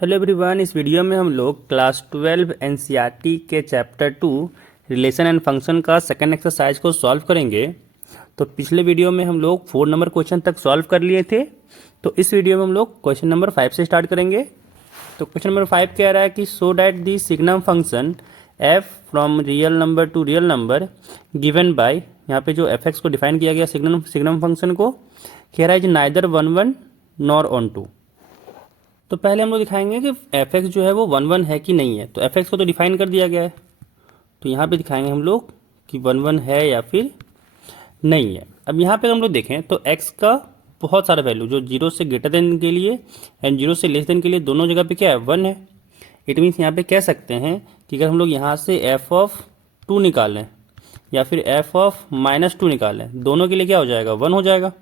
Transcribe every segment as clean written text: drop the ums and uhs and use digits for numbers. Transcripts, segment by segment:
Hello everyone, इस video में हम लोग क्लास 12 एनसीईआरटी के चैप्टर 2 रिलेशन एंड फंक्शन का सेकंड एक्सरसाइज को सॉल्व करेंगे। तो पिछले वीडियो में हम लोग 4 नंबर क्वेश्चन तक सॉल्व कर लिए थे। तो इस वीडियो में हम लोग क्वेश्चन नंबर 5 से स्टार्ट करेंगे। तो क्वेश्चन नंबर 5 कह रहा है कि so that the signum function F from real number two real number given by, यहाँ पे जो एफ एक्स को डिफाइन किया गया सिग्नम फंक्शन को, कह रहा है नाइदर 1 1 नॉर ऑन टू। तो पहले हम लोग दिखाएंगे कि एफ एक्स जो है वो 1 1 है कि नहीं है। तो एफ एक्स को तो डिफाइन कर दिया गया है, तो यहाँ पे दिखाएंगे हम लोग कि 1 1 है या फिर नहीं है। अब यहाँ पे हम लोग देखें तो एक्स का बहुत सारा वैल्यू जो 0 से ग्रेटर देन के लिए एंड 0 से लेस देन के लिए दोनों जगह पे क्या है, 1 है। इट मीन्स यहाँ पे कह सकते हैं कि अगर हम लोग यहाँ से एफ ऑफ 2 निकालें या फिर एफ ऑफ -2 निकालें, दोनों के लिए क्या हो जाएगा, 1 हो जाएगा,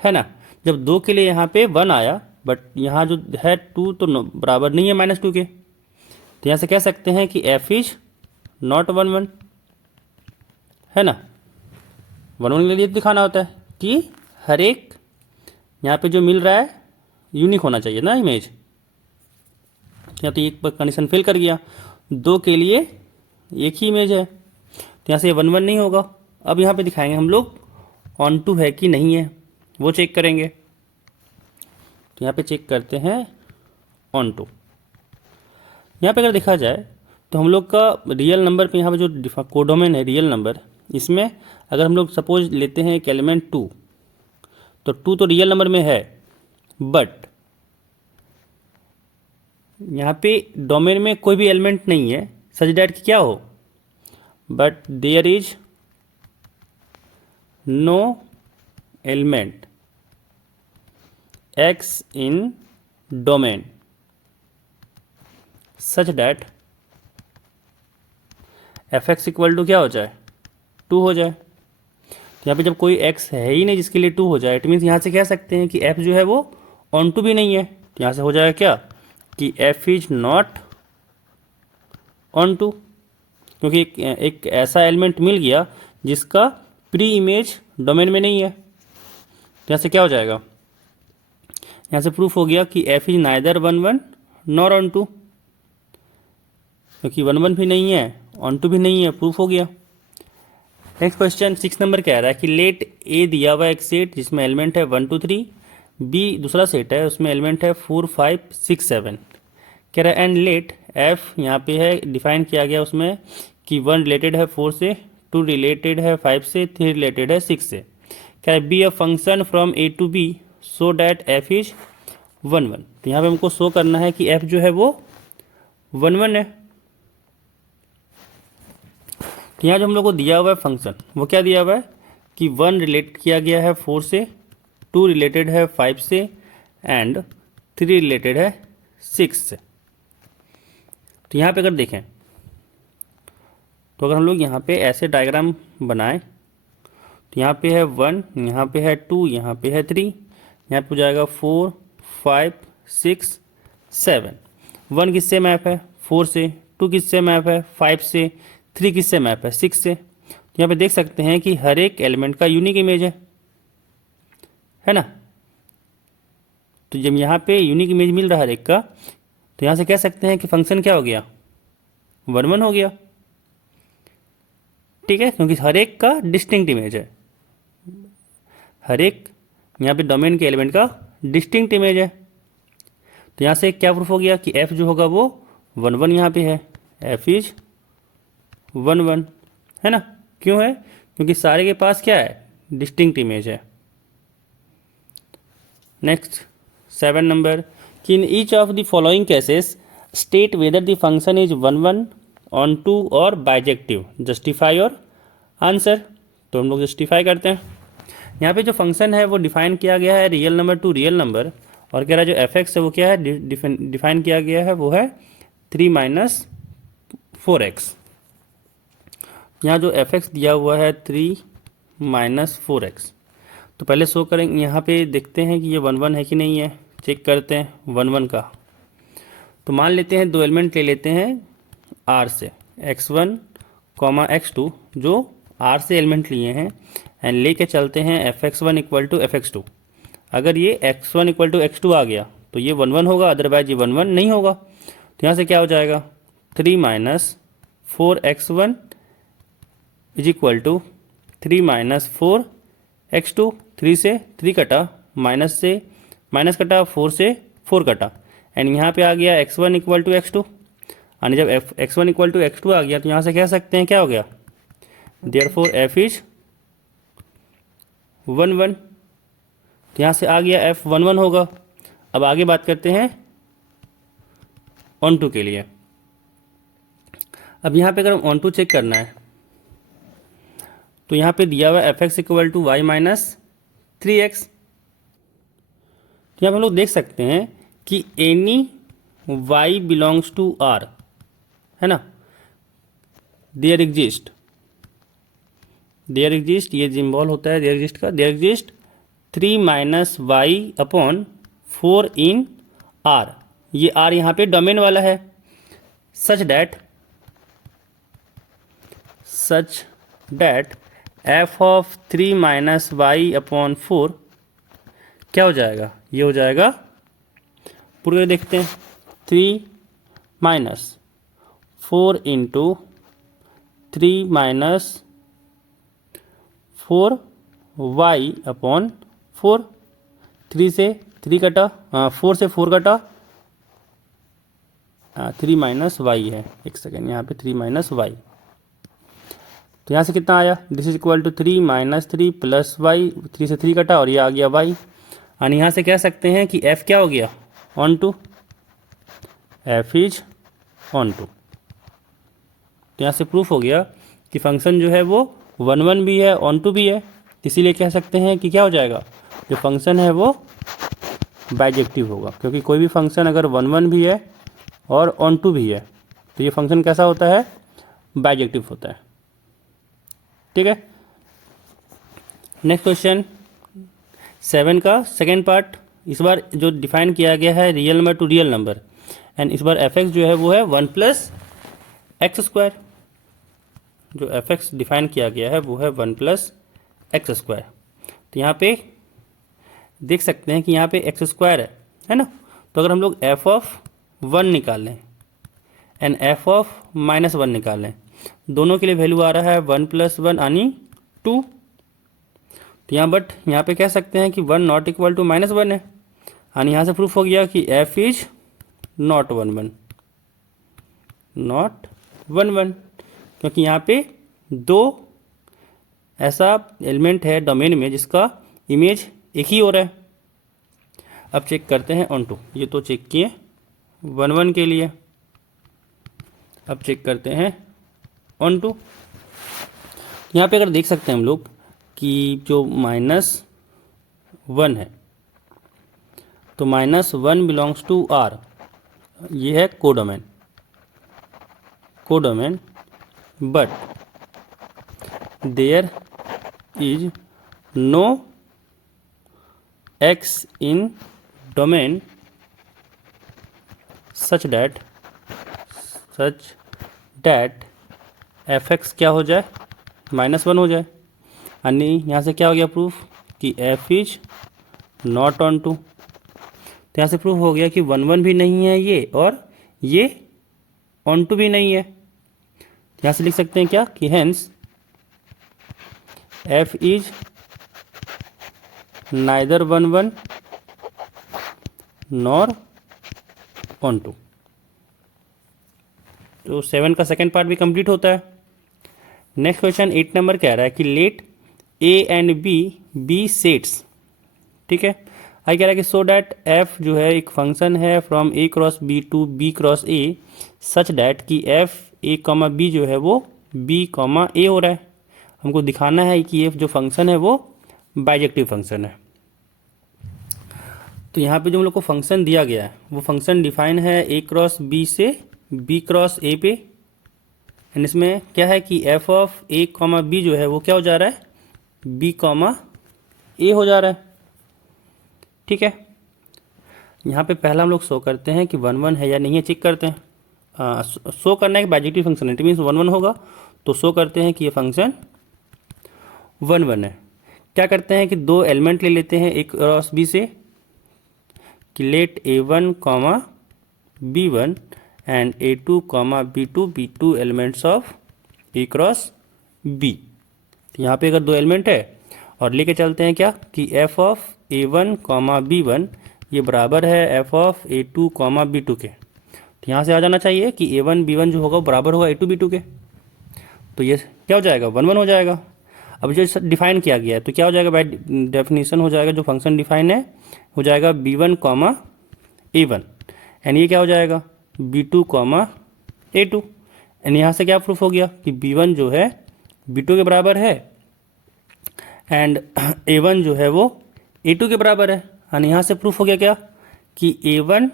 है ना। जब 2 के लिए यहाँ पे 1 आया, बट यहाँ जो है 2 तो बराबर नहीं है -2 के, तो यहाँ से कह सकते हैं कि एफ इज नॉट 1 1, है ना। 1 1 के लिए दिखाना होता है कि हर एक यहाँ पे जो मिल रहा है यूनिक होना चाहिए ना इमेज। यहाँ तो एक कंडीशन फेल कर गया, 2 के लिए एक ही इमेज है, तो यहाँ से 1 1 नहीं होगा। अब यहाँ पे दिखाएंगे हम लोग ऑन टू है कि नहीं है, वो चेक करेंगे। तो यहाँ पे चेक करते हैं ऑन टू। यहाँ पे अगर देखा जाए तो हम लोग का रियल नंबर पे यहाँ पे जो कोडोमेन है रियल नंबर, इसमें अगर हम लोग सपोज लेते हैं एक एलिमेंट 2, तो 2 तो रियल नंबर में है, बट यहाँ पे डोमेन में कोई भी एलिमेंट नहीं है सच डैट कि क्या हो, but there is no element x in domain such that fx equal to क्या हो जाए, 2 हो जाए। तो यहाँ पे जब कोई x है ही नहीं जिसके लिए 2 हो जाए, इट मीन्स यहाँ से कह सकते हैं कि f जो है वो ऑन टू भी नहीं है। तो यहाँ से हो जाएगा क्या कि f is not onto, क्योंकि एक ऐसा एलिमेंट मिल गया जिसका प्री इमेज डोमेन में नहीं है। तो यहाँ से क्या हो जाएगा, यहाँ से प्रूफ हो गया कि f is neither 1 1 nor onto, क्योंकि 1 1 भी नहीं है ऑन टू भी नहीं है, प्रूफ हो गया। नेक्स्ट क्वेश्चन 6 नंबर कह रहा है कि लेट ए दिया हुआ एक सेट जिसमें एलिमेंट है 1 2 3, बी दूसरा सेट है उसमें एलिमेंट है 4 5 6 7, कह रहा है एंड लेट एफ यहाँ पे है डिफाइन किया गया उसमें कि 1 रिलेटेड है 4 से, 2 रिलेटेड है 5 से, 3 रिलेटेड है 6 से। कह रहा है be a function from A to B so that F is 1 1। तो यहाँ पे हमको शो करना है कि एफ जो है वो 1 1 है। तो यहाँ जो हम लोग को दिया हुआ है फंक्शन, वो क्या दिया हुआ है कि 1 रिलेट किया गया है 4 से, 2 रिलेटेड है 5 से एंड 3 रिलेटेड है 6 से। तो यहाँ पे अगर देखें तो अगर हम लोग यहाँ पे ऐसे डायग्राम बनाएं तो यहाँ पे है 1, यहाँ पे है 2, यहाँ पे है 3, यहाँ पे हो जाएगा 4 5 6 7। 1 किससे मैप है, 4 से, 2 किससे मैप है, 5 से, 3 किससे मैप है, 6 से। तो यहाँ पे देख सकते हैं कि हर एक एलिमेंट का यूनिक इमेज है ना। तो जब यहाँ पे यूनिक इमेज मिल रहा है हर एक का, तो यहाँ से कह सकते हैं कि फंक्शन क्या हो गया, 1 1 हो गया, ठीक है, क्योंकि हर एक का डिस्टिंक्ट इमेज है, हर एक यहाँ पे डोमेन के एलिमेंट का डिस्टिंक्ट इमेज है। तो यहाँ से क्या प्रूफ हो गया कि f जो होगा वो 1 1 यहाँ पे है, f इज 1 1, है ना। क्यों है, क्योंकि सारे के पास क्या है, डिस्टिंक्ट इमेज है। नेक्स्ट 7 नंबर कि in each of the following cases state whether the function is 1 1 onto or bijective, justify your answer. तो हम लोग जस्टिफाई करते हैं। यहाँ पे जो फंक्शन है वो डिफाइन किया गया है real number two real number, और कह रहा है जो एफ एक्स है वो क्या है, डिफाइन किया गया है वो है 3 - 4x। यहाँ जो एफ एक्स दिया हुआ है 3 - 4x, तो पहले शो करेंगे, यहाँ पे देखते हैं कि ये 1 1 है कि नहीं है, चेक करते हैं 1 1 का। तो मान लेते हैं 2 एलिमेंट ले लेते हैं R से, x1, x2, जो R से एलिमेंट लिए हैं, एंड लेके चलते हैं fx1 = fx2। अगर ये x1 = x2 आ गया तो ये 1 1 होगा, अदरवाइज ये 1 1 नहीं होगा। तो यहाँ से क्या हो जाएगा, 3 minus 4x1 is equal to 3 minus 4x2। 3 से 3 कटा, माइनस से माइनस कटा, 4 से 4 कटा, एंड यहाँ पे आ गया x1 इक्वल टू x2। यानी जब x1 इक्वल टू x2 आ गया तो यहाँ से कह सकते हैं क्या हो गया, देयरफॉर f इज 1 1। तो यहाँ से आ गया f 1 1 होगा। अब आगे बात करते हैं ऑन टू के लिए। अब यहाँ पे अगर हम ऑन टू चेक करना है तो यहाँ पे दिया हुआ f x equal to y minus 3x। तो यहाँ पे हम लोग देख सकते हैं कि any y belongs to r, है ना, देयर एग्जिस्ट, ये सिंबल होता है देयर एग्जिस्ट का, there exist 3 minus y upon 4 in r। ये r यहाँ पे डोमेन वाला है, such that f of 3 minus y upon 4 क्या हो जाएगा, ये हो जाएगा, पूरे देखते हैं, 3 minus 4 into 3 minus 4 y upon 4। 3 से 3 कटा, 4 से 4 कटा, 3 माइनस वाई है, एक सेकेंड, यहाँ पे 3 माइनस वाई। तो यहाँ से कितना आया, this is equal to 3 minus 3 plus y, 3 से 3 कटा और ये आ गया वाई। और यहाँ से कह सकते हैं कि f क्या हो गया, onto, f is onto. तो यहाँ से प्रूफ हो गया कि फंक्शन जो है वो 1 1 भी है, ऑन टू भी है, इसीलिए कह सकते हैं कि क्या हो जाएगा, जो फंक्शन है वो बाइजेक्टिव होगा, क्योंकि कोई भी फंक्शन अगर 1 1 भी है और ऑन टू भी है तो ये फंक्शन कैसा होता है, बाइजेक्टिव होता है। ठीक है, नेक्स्ट क्वेश्चन 7 का सेकेंड पार्ट। इस बार जो डिफाइन किया गया है real number two real number, and इस बार एफ एक्स जो है वो है 1 प्लस एक्स स्क्वायर। जो एफ एक्स डिफाइन किया गया है वो है 1 प्लस एक्स स्क्वायर। तो यहाँ पे देख सकते हैं कि यहाँ पे एक्स स्क्वायर है ना, तो अगर हम लोग एफ ऑफ 1 निकालें एंड एफ ऑफ माइनस 1 निकालें, दोनों के लिए वैल्यू आ रहा है 1 प्लस 1 यानी 2। तो यहाँ पे कह सकते हैं कि 1 नॉट इक्वल टू माइनस 1 है, यानी यहाँ से प्रूफ हो गया कि f इज नॉट 1 1, क्योंकि यहाँ पे दो ऐसा एलिमेंट है डोमेन में जिसका इमेज एक ही हो रहा है। अब चेक करते हैं ऑन टू, ये तो चेक किए 1 1 के लिए, अब चेक करते हैं ऑन टू। यहाँ पे अगर देख सकते हैं हम लोग कि जो -1 है, तो -1 बिलोंग्स टू R, ये है codomain, but there is no x in domain such that f x क्या हो जाए, -1 हो जाए। यानी यहाँ से क्या हो गया प्रूफ कि f is not onto. तो यहाँ से प्रूफ हो गया कि 1 1 भी नहीं है ये, और ये ऑन टू भी नहीं है। यहाँ से लिख सकते हैं क्या कि hence f is neither 1 1 nor onto. तो 7 का सेकेंड पार्ट भी कंप्लीट होता है। नेक्स्ट क्वेश्चन 8 नंबर कह रहा है कि let a and b be sets. ठीक है, आई कह रहा है कि सो डैट f जो है एक फंक्शन है from a cross b to b cross a such that कि f a कॉमा b जो है वो b कॉमा a हो रहा है। हमको दिखाना है कि ये जो फंक्शन है वो बाइजेक्टिव फंक्शन है। तो यहाँ पे जो हम लोग को फंक्शन दिया गया है वो फंक्शन डिफाइन है a क्रॉस b से b क्रॉस a पे, एंड इसमें क्या है कि f of a comma b जो है वो क्या हो जा रहा है, b कॉमा a हो जा रहा है। ठीक है, यहाँ पे पहला हम लोग शो करते हैं कि 1 1 है या नहीं है, चेक करते हैं। शो करना है कि बाइजेक्टिव फंक्शन है, इट मीन्स 1 1 होगा, तो शो करते हैं कि ये फंक्शन 1 1 है। क्या करते हैं कि दो एलिमेंट ले लेते हैं a क्रॉस b से, कि let A1 comma B1 and A2 comma B2 elements of A cross B। तो यहाँ पे अगर दो एलिमेंट है और लेके चलते हैं क्या कि f of A1 comma B1 ये बराबर है f of A2 comma B2 के। तो यहाँ से आ जाना चाहिए कि A1 B1 जो होगा वो बराबर होगा A2 B2 के। तो ये क्या हो जाएगा 1 1 हो जाएगा। अब जो डिफाइन किया गया है तो क्या हो जाएगा, बाय डेफिनेशन हो जाएगा, जो फंक्शन डिफाइन है हो जाएगा B1 कॉमा A1 एंड ये क्या हो जाएगा B2 कॉमा A2 एंड यहाँ से क्या प्रूफ हो गया कि B1 जो है B2 के बराबर है एंड A1 जो है वो A2 के बराबर है। एंड यहाँ से प्रूफ हो गया क्या कि A1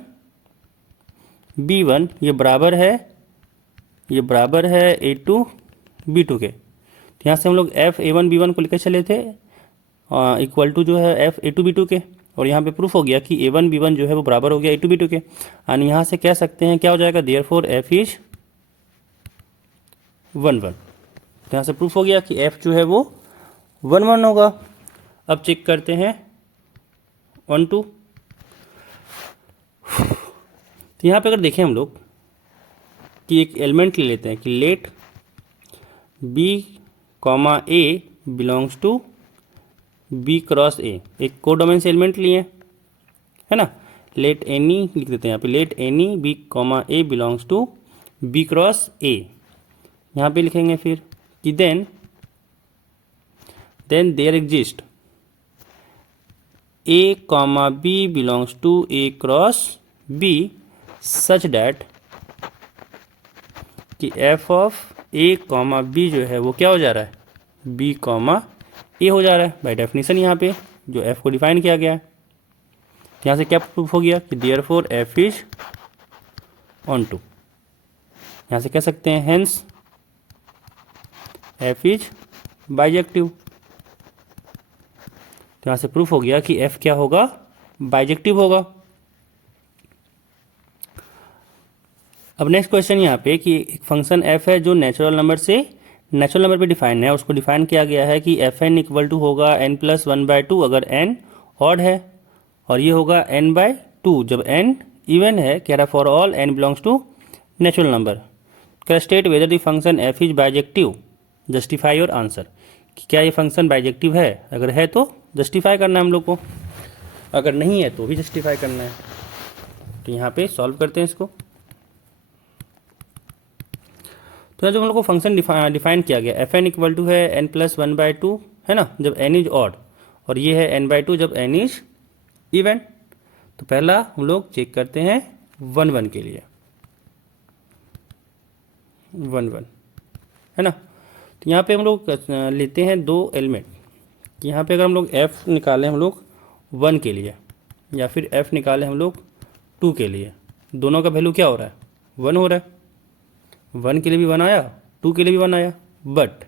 B1 ये बराबर है A2 B2 के। तो यहाँ से हम लोग F A1 B1 को लेकर चले थे इक्वल टू जो है F A2 B2 के, और यहाँ पे प्रूफ हो गया कि A1 B1 जो है वो बराबर हो गया A2 B2 के। और यहाँ से कह सकते हैं क्या हो जाएगा देयरफॉर F इज 1 1। तो यहाँ से प्रूफ हो गया कि F जो है वो 1 1 होगा। अब चेक करते हैं 1 2। तो यहाँ पे अगर देखें हम लोग कि एक एलिमेंट ले लेते हैं कि let B comma A belongs to B cross A, एक कोडोमेन से एलिमेंट लिए है ना। लेट एनी लिख देते हैं यहाँ पे, let any B comma A belongs to B cross A। यहाँ पे लिखेंगे फिर कि then there exist A comma B belongs to A cross B such that कि F of A comma B जो है वो क्या हो जा रहा है B कॉमा A हो जा रहा है बाय डेफिनेशन यहाँ पे जो F को डिफाइन किया गया है। यहाँ से क्या प्रूफ हो गया कि therefore F is onto. यहाँ से कह सकते हैं हेंस F इज बाइजेक्टिव। तो यहाँ से प्रूफ हो गया कि F क्या होगा बाइजेक्टिव होगा। अब नेक्स्ट क्वेश्चन यहाँ पे कि एक फंक्शन f है जो नेचुरल नंबर पे डिफाइन है, उसको डिफाइन किया गया है कि fn इक्वल टू होगा n+1/2 अगर n ऑड है, और ये होगा n/2 जब n इवन है। कह रहा for all n belongs to natural number. क्या state whether the function f is bijective, justify your answer. कि क्या ये फंक्शन बाइजेक्टिव है, अगर है तो जस्टिफाई करना है हम लोग को, अगर नहीं है तो भी जस्टिफाई करना है। तो यहाँ पे सॉल्व करते हैं इसको। तो जो हम लोग को फंक्शन डिफाइन किया गया fn इक्वल टू है n+1/2 है ना जब n इज ऑड, और ये है n/2 जब n इज इवन। तो पहला हम लोग चेक करते हैं 1 1 के लिए 1 1 है ना। तो यहाँ पे हम लोग लेते हैं दो एलिमेंट। यहाँ पे अगर हम लोग f निकालें हम लोग 1 के लिए या फिर f निकालें हम लोग 2 के लिए, दोनों का वैल्यू क्या हो रहा है 1 हो रहा है। 1 के लिए भी 1 आया 2 के लिए भी 1 आया, बट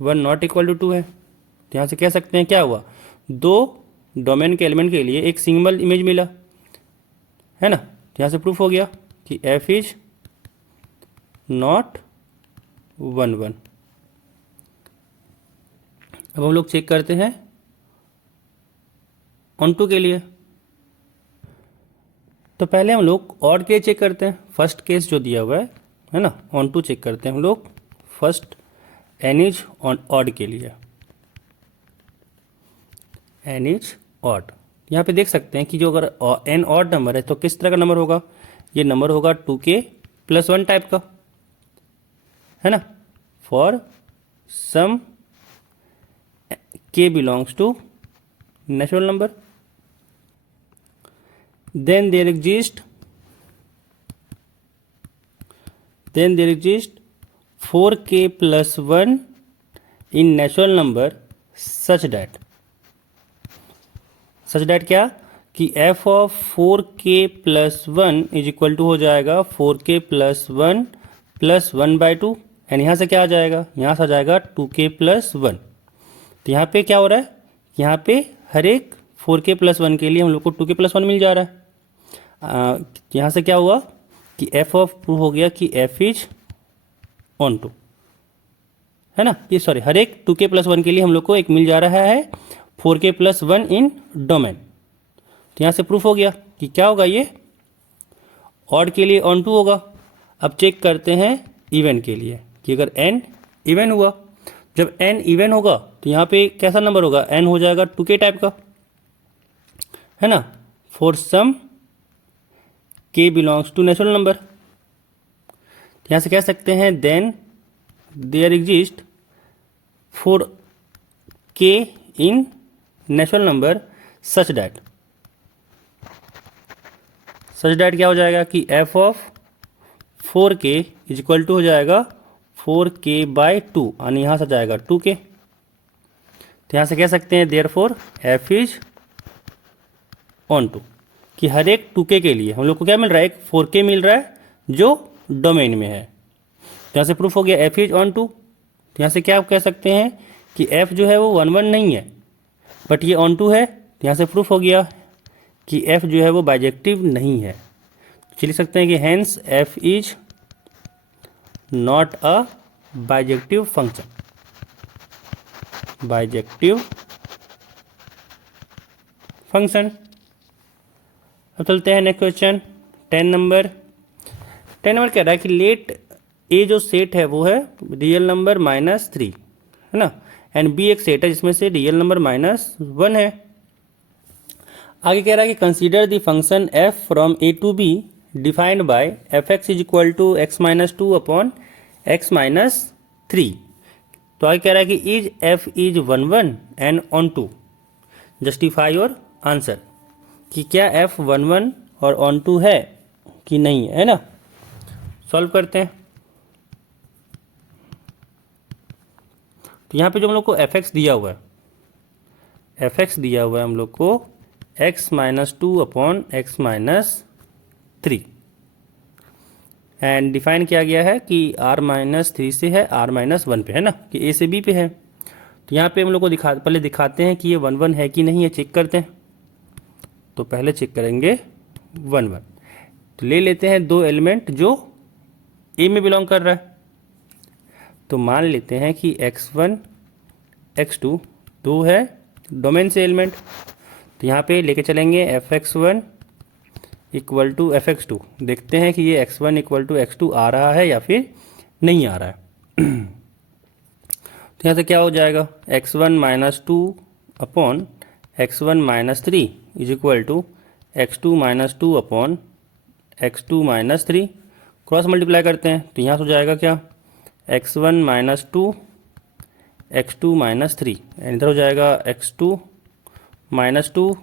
1 नॉट इक्वल टू 2 है। तो यहाँ से कह सकते हैं क्या हुआ, दो डोमेन के एलिमेंट के लिए एक सिंगल इमेज मिला है ना। तो यहाँ से प्रूफ हो गया कि f इज नॉट 1 1। अब हम लोग चेक करते हैं ऑन टू के लिए। तो पहले हम लोग ऑड के चेक करते हैं, फर्स्ट केस जो दिया हुआ है ना। ऑन टू चेक करते हैं हम लोग फर्स्ट n इज ऑड के लिए, n इज ऑड। यहाँ पे देख सकते हैं कि जो अगर n ऑड नंबर है तो किस तरह का नंबर होगा, ये नंबर होगा 2k+1 टाइप का है ना। For some k belongs to natural number, then there exist 4k+1 in natural number such that क्या कि f of 4k+1 is equal to हो जाएगा 4k+1 + 1/2 एंड यहाँ से क्या आ जाएगा, यहाँ से आ जाएगा 2k+1। तो यहाँ पे क्या हो रहा है, यहाँ पे हर एक 4k+1 के लिए हम लोग को 2k+1 मिल जा रहा है। यहाँ से क्या हुआ कि f ऑफ प्रूव हो गया कि f इज ऑन टू है ना। ये सॉरी हर एक 2k+1 के लिए हम लोग को एक मिल जा रहा है 4k+1 इन डोमेन। तो यहाँ से प्रूफ हो गया कि क्या होगा, ये ऑड के लिए ऑन टू होगा। अब चेक करते हैं इवन के लिए कि अगर n इवन हुआ, जब n इवन होगा तो यहाँ पे कैसा नंबर होगा, n हो जाएगा 2k टाइप का, है ना। For some k belongs to natural number, यहाँ से कह सकते हैं then there exist for k in natural number such that क्या हो जाएगा कि f of 4k is equal to हो जाएगा 4k/2 यानी यहाँ से जाएगा 2k। तो यहाँ से कह सकते हैं therefore f is onto, कि हर एक 2k के लिए हम लोग को क्या मिल रहा है, एक 4k मिल रहा है जो डोमेन में है। तो यहाँ से प्रूफ हो गया f इज ऑन टू। तो यहाँ से क्या आप कह सकते हैं कि f जो है वो 1 1 नहीं है बट ये ऑन टू है। तो यहाँ से प्रूफ हो गया कि f जो है वो बाइजेक्टिव नहीं है। चलिए सकते हैं कि hence f is not a bijective function, अब चलते हैं नेक्स्ट क्वेश्चन 10 नंबर कह रहा है कि लेट ए जो सेट है वो है रियल नंबर -3, है ना, एंड बी एक सेट है जिसमें से रियल नंबर -1 है। आगे कह रहा है कि consider the function f from a to b defined by fx is equal to x-2 upon x-3। तो आगे कह रहा है कि is f is 1 1 and onto, justify your answer, कि क्या f 1 1 और ऑन टू है कि नहीं है ना। सॉल्व करते हैं। तो यहाँ पे जो हम लोग को fx दिया हुआ है, हम लोग को x-2 upon x-3 and define किया गया है कि r-3 से है r-1 पे, है ना, कि a से b पे है। तो यहाँ पे हम लोग को पहले दिखाते हैं कि ये 1 1 है कि नहीं है, चेक करते हैं। तो पहले चेक करेंगे 1 1। तो ले लेते हैं दो एलिमेंट जो a में बिलोंग कर रहा है। तो मान लेते हैं कि x1 x2 दो है डोमेन से एलिमेंट। तो यहाँ पे लेके चलेंगे fx1 इक्वल टू fx2, देखते हैं कि ये x1 इक्वल टू x2 आ रहा है या फिर नहीं आ रहा है। तो यहाँ से क्या हो जाएगा, x1 - 2 upon x1 - 3 is equal to x2 - 2 upon x2 - 3। Cross multiply करते हैं तो यहाँ से हो जाएगा क्या, x1 - 2 x2 - 3 एंड इधर हो जाएगा x2 - 2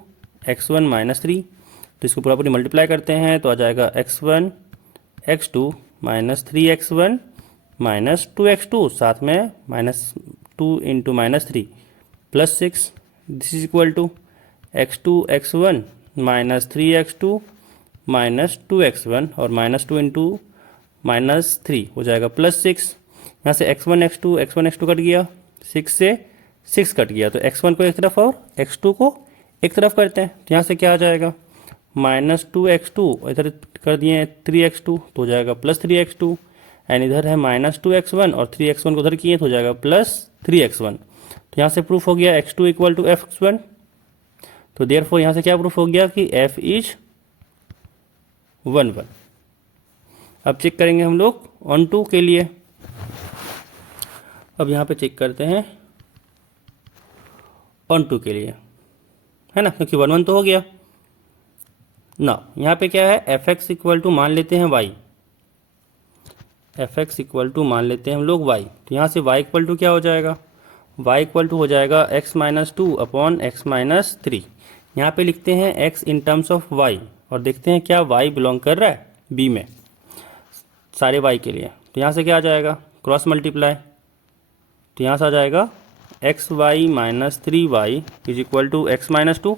x1 - 3। तो इसको पूरा पूरी मल्टीप्लाई करते हैं तो आ जाएगा x1 x2 - 3x1 - 2x2 साथ में -2 into -3 +6। This is equal to x2 x1 - 3x2 - 2x1 और -2 इंटू -3 हो जाएगा +6। यहाँ से x1 x2 कट गया, 6 से 6 कट गया, तो x1 को एक तरफ और x2 को एक तरफ करते हैं। तो यहाँ से क्या आ जाएगा, -2x2 इधर कर दिए 3x2 तो हो जाएगा +3x2 एंड इधर है -2x1 और 3x1 को उधर किए तो हो जाएगा +3x1। तो यहाँ से प्रूफ हो गया x2 इक्वल टू f1। तो देयरफॉर यहाँ से क्या प्रूफ हो गया कि f इज 1 1। अब चेक करेंगे हम लोग ऑन टू के लिए। अब यहाँ पे चेक करते हैं ऑन टू के लिए, है ना, क्योंकि 1 1 तो हो गया ना। यहाँ पे क्या है, fx इक्वल टू मान लेते हैं y, fx इक्वल टू मान लेते हैं हम लोग y। तो यहाँ से y इक्वल टू क्या हो जाएगा, y इक्वल टू हो जाएगा x-2 अपॉन x-3। यहाँ पे लिखते हैं x in terms of y और देखते हैं क्या y बिलोंग कर रहा है b में सारे y के लिए। तो यहाँ से क्या आ जाएगा, क्रॉस मल्टीप्लाई, तो यहाँ से आ जाएगा xy - 3y is equal to x-2।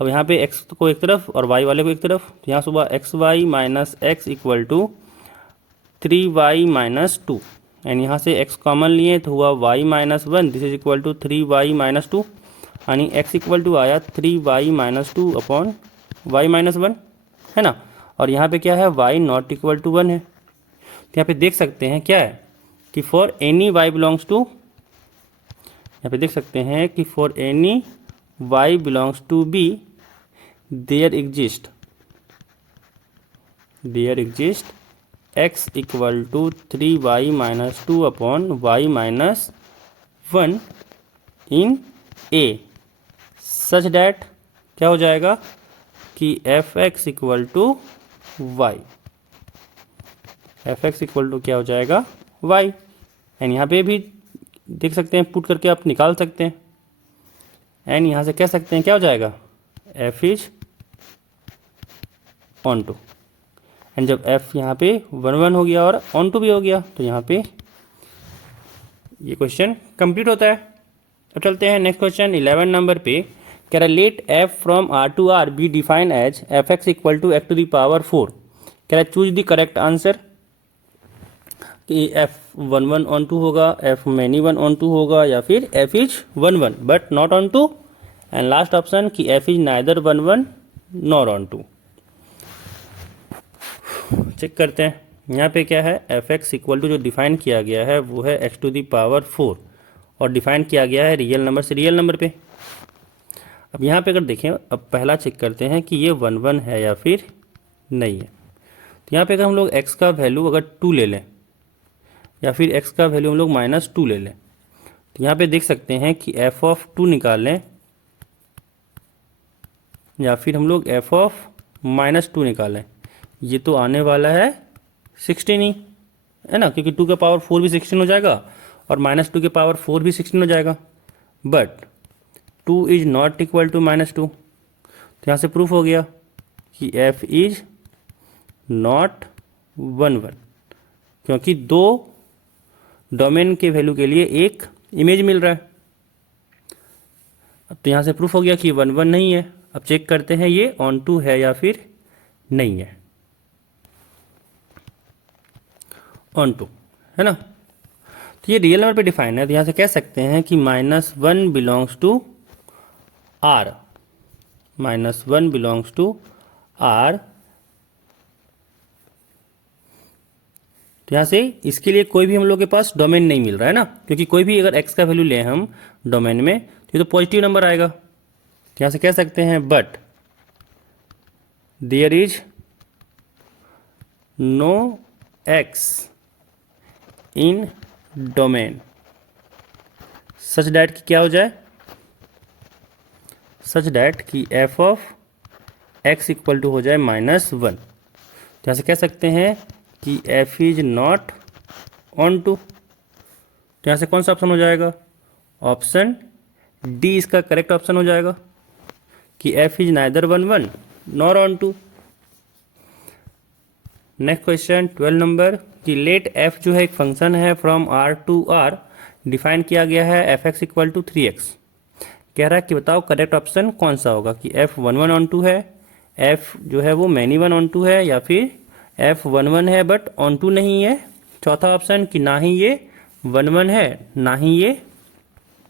अब यहाँ पे x को एक तरफ और y वाले को एक तरफ, तो यहाँ सुबह xy - x equal to 3y - 2 and यहाँ से x कॉमन लिए तो हुआ y - 1, this is equal to 3y - 2 यानी x इक्वल टू आया 3y - 2 अपॉन y - 1, है ना। और यहाँ पे क्या है, y नॉट इक्वल टू 1 है। तो यहाँ पे देख सकते हैं क्या है कि for any y belongs to, यहाँ पे देख सकते हैं कि for any y belongs to b there exist x equal to 3y minus 2 upon y minus 1 in a such that क्या हो जाएगा कि f x equal to y, f x equal to क्या हो जाएगा वाई। एंड यहाँ पे भी देख सकते हैं, पुट करके आप निकाल सकते हैं। एंड यहाँ से कह सकते हैं क्या हो जाएगा, f is onto. And जब एफ यहाँ पे 1 1 हो गया और ऑन टू भी हो गया तो यहाँ पे ये क्वेश्चन कंप्लीट होता है। अब चलते हैं नेक्स्ट क्वेश्चन 11 नंबर पे। कह रहा let f from R to R be define as f x equal to x to the power 4। कह रहा चूज द करेक्ट आंसर, कि एफ 1 1 ऑन टू होगा, एफ मैनी 1 ऑन टू होगा, या फिर f is 1 1 but not onto. And last option कि f is neither 1 1 nor onto. Check करते हैं यहाँ पे क्या है, एफ एक्स इक्वल टू जो डिफाइन किया गया है वो है एक्स टू द पावर 4 और डिफाइन किया गया है रियल नंबर से रियल नंबर पे। अब यहाँ पे अगर देखें, अब पहला चेक करते हैं कि ये 1 1 है या फिर नहीं है। तो यहाँ पे अगर हम लोग x का वैल्यू अगर 2 ले लें या फिर x का वैल्यू हम लोग -2 ले लें, तो यहाँ पे देख सकते हैं कि f ऑफ 2 निकाल लें या फिर हम लोग f ऑफ -2 निकालें, ये तो आने वाला है 16 ही, है ना, क्योंकि 2 के पावर 4 भी 16 हो जाएगा और -2 के पावर 4 भी 16 हो जाएगा। But 2 is not equal to -2, तो यहाँ से प्रूफ हो गया कि f इज नॉट 1 1, क्योंकि 2 डोमेन के वैल्यू के लिए एक इमेज मिल रहा है। अब तो यहाँ से प्रूफ हो गया कि 1 1 नहीं है। अब चेक करते हैं ये ऑन टू है या फिर नहीं है, ऑन टू है ना। तो ये रियल नंबर पे डिफाइन है, तो यहाँ से कह सकते हैं कि -1 belongs to r, -1 belongs to r. तो यहाँ से इसके लिए कोई भी हम लोग के पास डोमेन नहीं मिल रहा है ना, क्योंकि कोई भी अगर x का वैल्यू लें हम डोमेन में तो ये तो पॉजिटिव नंबर आएगा। तो यहाँ से कह सकते हैं but there is no x in domain such that कि क्या हो जाए, सच डैट कि f of x equal to हो जाए -1। तो यहाँ से कह सकते हैं कि f is not onto. तो यहाँ से कौन सा ऑप्शन हो जाएगा, ऑप्शन डी इसका करेक्ट ऑप्शन हो जाएगा कि f is neither 1 1 nor onto. Next question 12 number कि लेट f जो है एक फंक्शन है from r to r, define किया गया है F x equal to 3x। कह रहा है कि बताओ करेक्ट ऑप्शन कौन सा होगा, कि f 1 1 ऑन टू है, f जो है वो मैनी 1 ऑन टू है, या फिर f 1 1 है बट ऑन टू नहीं है। चौथा ऑप्शन कि ना ही ये 1 1 है ना ही ये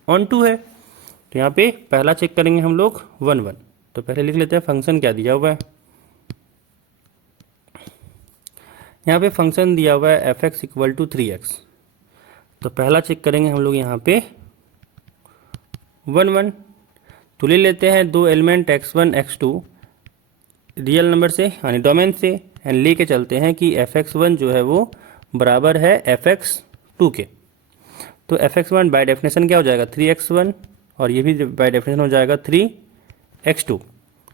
ऑन टू है। तो यहाँ पे पहला चेक करेंगे हम लोग 1 1। तो पहले लिख लेते हैं फंक्शन क्या दिया हुआ है। यहाँ पे फंक्शन दिया हुआ है F x equal to 3x। तो पहला चेक करेंगे हम लोग यहाँ पे 1 1। तो ले लेते हैं दो element x1 x2 real number से यानी डोमेन से, एंड लेके चलते हैं कि fx1 जो है वो बराबर है fx2 के। तो fx1 बाय डेफिनेशन क्या हो जाएगा 3x1 और ये भी बाय डेफिनेशन हो जाएगा 3x2।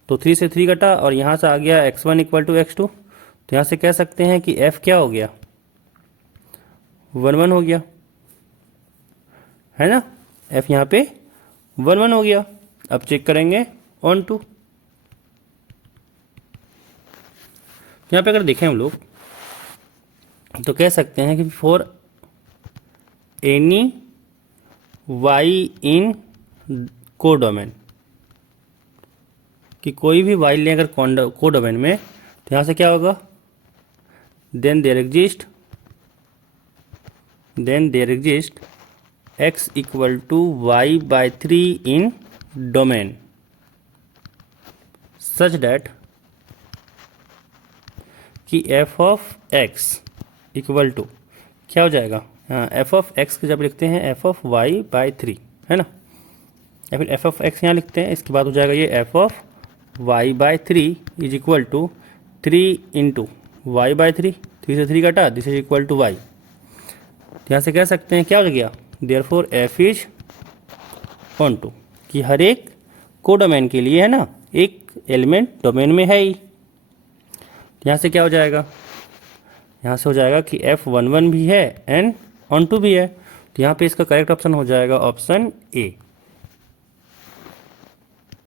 तो 3 से 3 कटा और यहाँ से आ गया x1 इक्वल टू x2। तो यहाँ से कह सकते हैं कि f क्या हो गया 1 1 हो गया, है ना, f यहाँ पे 1 1 हो गया। अब चेक करेंगे ऑन टू। यहाँ पे अगर देखें हम लोग तो कह सकते हैं कि for any y in codomain, कि कोई भी y लें अगर कोडोमेन में, तो यहाँ से क्या होगा then there exist x equal to y by 3 in domain such that कि f of x equal to क्या हो जाएगा, f ऑफ x जब लिखते हैं f ऑफ y बाई 3, है ना, या फिर f ऑफ x यहाँ लिखते हैं, इसके बाद हो जाएगा ये f of y/3 is equal to 3 into y/3, 3 से 3 कटा, this is equal to y। यहाँ से कह सकते हैं क्या हो गया, therefore f is onto, कि हर एक कोडोमेन के लिए है ना, एक एलिमेंट डोमेन में है ही। यहाँ से क्या हो जाएगा, यहाँ से हो जाएगा कि F11 भी है एंड ऑन टू भी है। तो यहाँ पे इसका करेक्ट ऑप्शन हो जाएगा ऑप्शन ए।